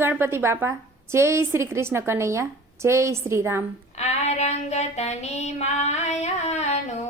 ગણપતિ બાપા, જય શ્રી કૃષ્ણ કનૈયા, જય શ્રી રામ। આ રંગ તને માયાનો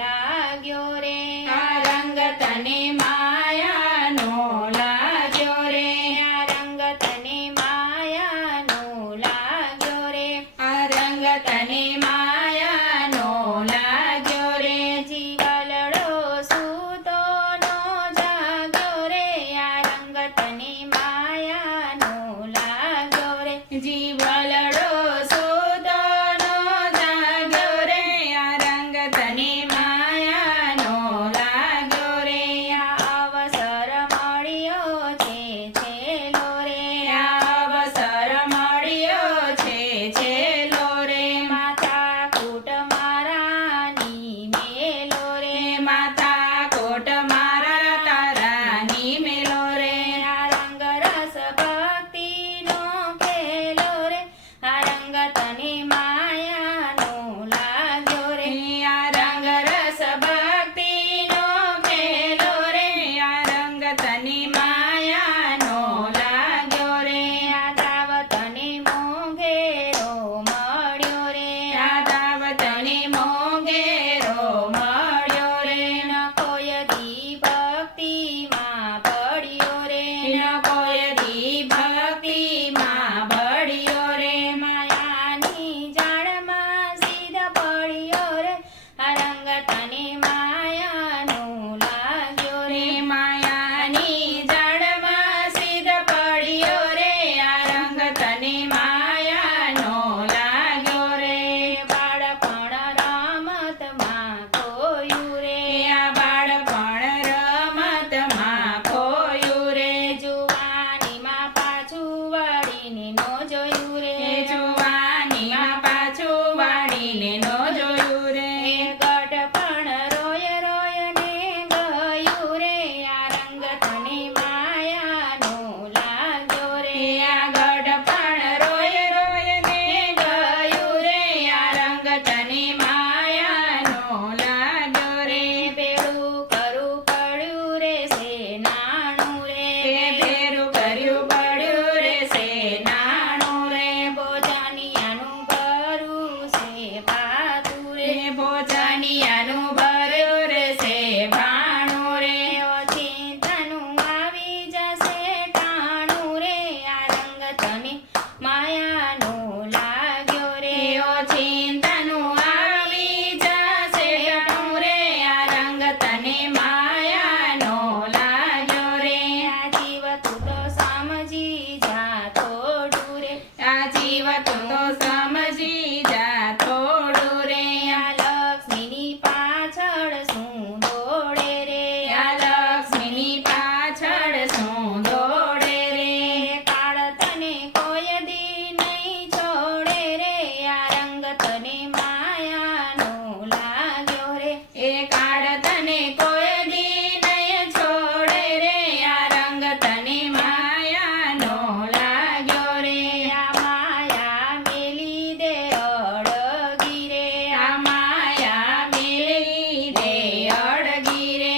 લાગ્યો રે, આ રંગ તને માયાનો લાગ્યો રે, આ રંગ તને માયાનો લાગ્યો રે, આ રંગ તને માયાનો લાગ્યો રે, જીવલડો સૂતો નો જાગ્યો રે, આ રંગ તને માયાનો લાગ્યો રે, જીવલડો સૂતો નો જાગ્યો રે, આ રંગ તને માયાનો લાગ્યો રે, આ અવસર મળ્યો છે છેલ્લો રે, આ અવસર મળ્યો છે છેલ્લો રે, માથા કૂટ મારાની મેલો રે, માથા કોટ મારા તારાની મેલો રે, આ રંગ રસ ભક્તિનો ખેલો રે, આ રંગ તને માયાનો લાગ્યો રે, આ રંગ રસ ભક્તિનો ખેલો રે, આ રંગ તને માયાનો લાગ્યો રે, આ દાવતને મોંઘેરો મળ્યો રે, આ દાવતને મોંઘેરો મળ્યો રે, ન કોઈ દી ભક્તિમાં પડ્યો રે, ન કોઈ દી ભક્તિમાં બળ્યો રે, માયાની જાળમાં સીધા પડ્યો રે, આ રંગ તને માયાનો લાગ્યો રે, રે માયાની જળમાં સીધ પડ્યો રે, આ રંગ તને માયાનો લાગ્યો રે, બાળપણ રમતમાં ખોયું રે, આ બાળપણ રમતમાં ખોયું રે, જુવાનીમાં પાછું વળીને નો જોયું રે, જુવાનીમાં પાછું વાળીને નો જોયું રે, ગઢપણ રોય રોય ને ગયું રે, આ રંગ તને માયાનો લાગ્યો રે, આ ગઢપણ રોય રોય ને ગયું રે, આ રંગ તને માયાનો લાગ્યો રે, ભેળું કરવું પડ્યું રે છે નાણું રે, ભેરું કર્યું પડ્યું રે છે નાણું રે, ભોજાનિયાનું ભરું છે પાતું રે, ભોજનિયાનું ભર્યું રે છે ભાણું રે, ચિંતાનું આવી જશે ટાણું રે, આ રંગ તને માયાનો લાગ્યો રે, ચિંતાનું આવી જશે ટાણું રે, આ રંગ તને માયાનો લાગ્યો રે, આ જીવ તું તો સમજી જા થોડું રે, આ જીવ તું તો સમજી જા થોડું રે, આ લક્ષ્મીની પાછળ શું દોડે રે, આ લક્ષ્મીની પાછળ શું દોડે રે, કાળ તને કોઈ દી નહીં છોડે રે, આ રંગ તને માયાનો લાગ્યો રે, એ કાળ તને કોઈ દી નહીં છોડે રે, આ રંગ તને માયાનો લાગ્યો રે, આ માયા મેલી દે અડગી રે, આ માયા મેલી દે અડગી રે,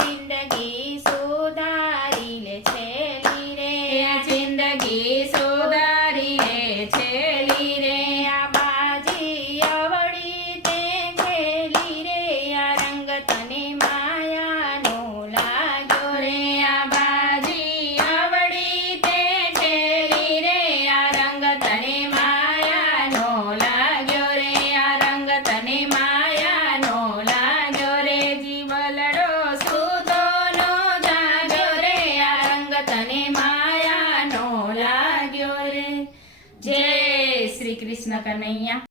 જિંદગી સુધારી લે છેલી રે, એ જિંદગી સુધારી લે છેલી રે, આ બાજી અવળી તે ખેલી રે, આ રંગ તને માયાનો લાગ્યો રે, આ બાજી આવડી તે છેલી રે, આ રંગ તને માયાનો લાગ્યો રે, આ રંગ તને માયાનો લાગ્યો રે, જીવલડો સૂતો નો જાગ્યો રે, આ રંગ તને માયાનો લાગ્યો રે, જય શ્રી કૃષ્ણ કનૈયા।